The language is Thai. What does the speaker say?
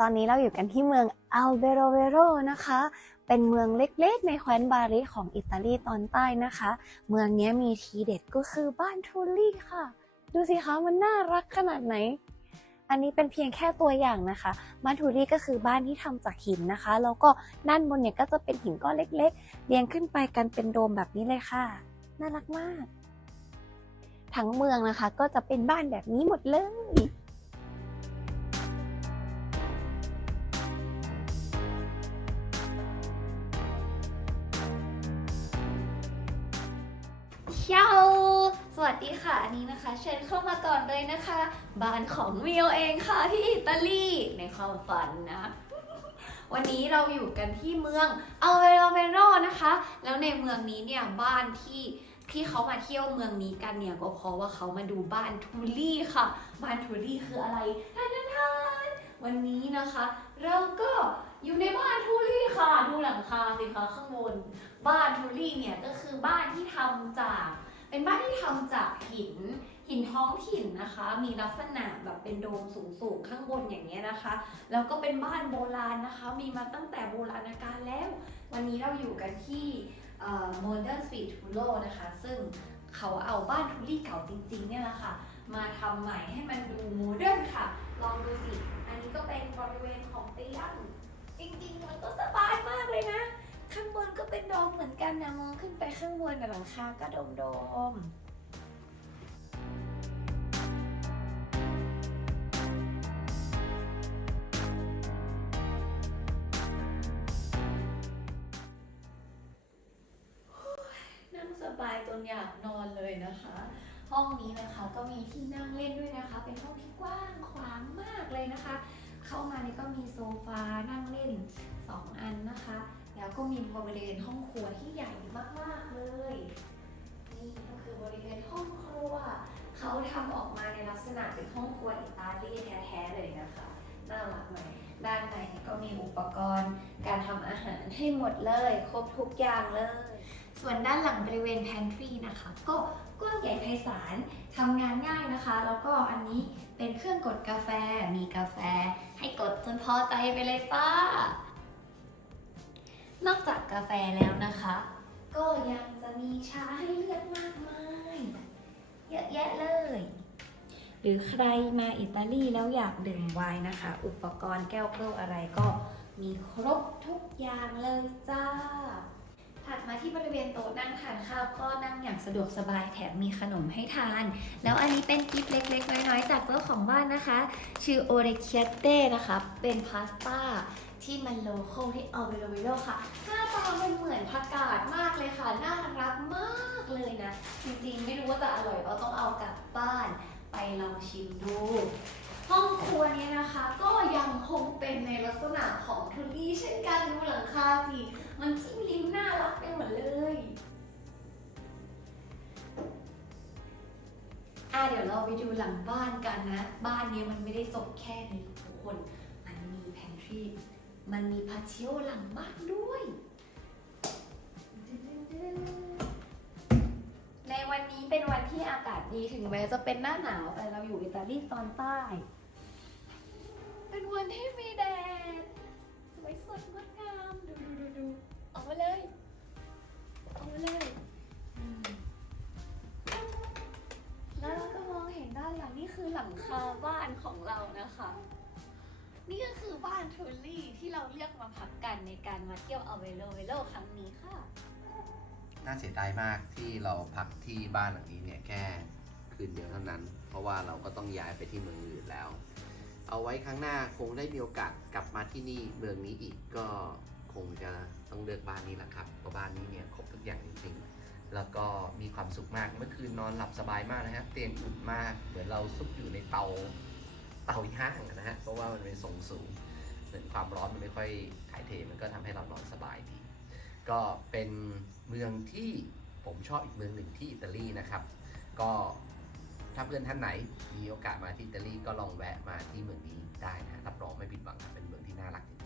ตอนนี้เราอยู่กันที่เมืองอัลเบโรเวโรนะคะ เป็นเมืองเล็กๆ ในแคว้นบาริของอิตาลีตอนใต้นะคะ เมืองนี้มีทีเด็ดก็คือบ้านทูลี่ค่ะ ดูสิคะมันน่ารักขนาดไหน อันนี้เป็นเพียงแค่ตัวอย่างนะคะ บ้านทูรี่ก็คือบ้านที่ทำจากหินนะคะ แล้วก็ด้านบนเนี่ยก็จะเป็นหินก้อนเล็ก ๆ เรียงขึ้นไปกันเป็นโดมแบบนี้เลยค่ะ น่ารักมาก ทั้งเมืองนะคะก็จะเป็นบ้านแบบนี้หมดเลย เช้าสวัสดีค่ะ อันนี้นะคะ เชิญเข้ามาก่อนเลยนะคะ บ้านของมิวเองค่ะที่อิตาลีในความฝันนะ วันนี้เราอยู่กันที่เมืองอัลเวโรเวโรนะคะ แล้วในเมืองนี้เนี่ยบ้านที่ที่เขามาเที่ยวเมืองนี้กันเนี่ยก็เพราะว่าเขามาดูบ้านทูลี่ค่ะ บ้านทูลี่คืออะไรท่านท่านวันนี้นะคะ เราก็อยู่ในบ้านทูลี่ค่ะ ดูหลังคาสิคะข้างบน บ้านทูลี่เนี่ยก็คือบ้านที่ทำจากเป็นบ้านที่ทำจากหินหินท้องถิ่นนะคะ มีลักษณะแบบเป็นโดมสูงๆข้างบนอย่างเงี้ยนะคะ แล้วก็เป็นบ้านโบราณนะคะ มีมาตั้งแต่โบราณกาลแล้ว วันนี้เราอยู่กันที่โมเดิร์นสตรีททูโลนะคะ ซึ่งเขาเอาบ้านทูลี่เก่าจริงๆเนี่ยแหละค่ะ มาทำใหม่ให้มันดูโมเดิร์นค่ะ ลองดูสิ อันนี้ก็เป็นบริเวณของเตียงจริงๆ มันก็สบายมากเลยนะ ข้างบนก็เป็นโดมเหมือนกันนะมองขึ้นไปข้างบนน่หลังคาก็โดมโดมนั่งสบายจนอยากนอนเลยนะคะ ห้องนี้นะคะก็มีที่นั่งเล่นด้วยนะคะ เป็นห้องที่กว้างขวางมากเลยนะคะ เข้ามานี่ก็มีโซฟานั่งเล่น 2 อันนะคะ แล้วก็มีบริเวณห้องครัวที่ใหญ่มากๆเลย นี่ก็คือบริเวณห้องครัว เขาทำออกมาในลักษณะเป็นห้องครัวอิตาลีแท้ๆเลยนะคะน่ารักไหมด้านในก็มีอุปกรณ์ การทำอาหารให้หมดเลย ครบทุกอย่างเลย ส่วนด้านหลังบริเวณ pantry นะคะ ก็กว้างใหญ่ไพศาลทำงานง่ายนะคะ แล้วก็อันนี้เป็นเครื่องกดกาแฟ มีกาแฟ ให้กดจนพอใจไปเลยจ้า นอกจากกาแฟแล้วนะคะ ก็ยังจะมีชาให้เลือกมากมายเยอะแยะเลย หรือใครมาอิตาลีแล้วอยากดื่มไวน์นะคะ อุปกรณ์แก้วเกลืออะไรก็มีครบทุกอย่างเลยจ้า ถัดมาที่บริเวณโต๊ะนั่งทานข้าวก็นั่งอย่างสะดวกสบายแถมมีขนมให้ทาน แล้วอันนี้เป็นกิฟต์เล็กๆ น้อยๆ จากเจ้าของบ้านนะคะ ชื่อโอเรเคียเต้นะคะ เป็นพาสต้าที่มันโลโก้ที่เอาเวโรเวโรค่ะ หน้าตามันเหมือนผักกาดมากเลยค่ะ น่ารักมากเลยนะ จริงๆ ไม่รู้ว่าจะอร่อยเราต้องเอากลับบ้านไปลองชิมดู ห้องครัวนี้นะคะ ก็ยังคงเป็นในลักษณะของทุลี่เช่นกันดูหลังคาสิ มันจิ้มลิ้มน่ารักไปหมดเลย อะเดี๋ยวเราไปดูหลังบ้านกันนะ บ้านเนี้ยมันไม่ได้จบแค่นี้ทุกคน มันมีแพนทรีมันมีพาชิโอหลังบ้านด้วย ในวันนี้เป็นวันที่อากาศดีถึงแม้จะเป็นหน้าหนาวแต่เราอยู่อิตาลีตอนใต้ เป็นวันที่มีแดด วยสดงดงามดูดูดูดูออกมาเลยออกมาเลยอืมแล้วเราก็มองเห็นด้านหลังนี่คือหลังคาบ้านของเรานะคะ นี่ก็คือบ้านทูลี่ที่เราเลือกมาพักกันในการมาเที่ยวอเวโลเวโลครั้งนี้ค่ะ น่าเสียดายมากที่เราพักที่บ้านหลังนี้เนี่ยแค่คืนเดียวเท่านั้น เพราะว่าเราก็ต้องย้ายไปที่เมืองอื่นแล้ว เอาไว้ครั้งหน้าคงได้มีโอกาสกลับมาที่นี่เมืองนี้อีกก็คงจะต้องเลือกบ้านนี้แหละครับเพราะบ้านนี้เนี่ยครบทุกอย่างจริงๆ แล้วก็มีความสุขมากเมื่อคืนนอนหลับสบายมากนะฮะเตียงอุ่นมาก เหมือนเราซุกอยู่ในเตาเตาย่างนะฮะเพราะว่ามันเป็นทรงสูงเหมือนความร้อนมันไม่ค่อยถ่ายเทมันก็ทำให้เรานอนสบายดี ก็เป็นเมืองที่ผมชอบอีกเมืองหนึ่งที่อิตาลีนะครับ ก็ ถ้าเพื่อนท่านไหนมีโอกาสมาที่อิตาลีก็ลองแวะมาที่เมืองนี้ได้นะรับรองไม่ผิดหวังครับเป็นเมืองที่น่ารักจริง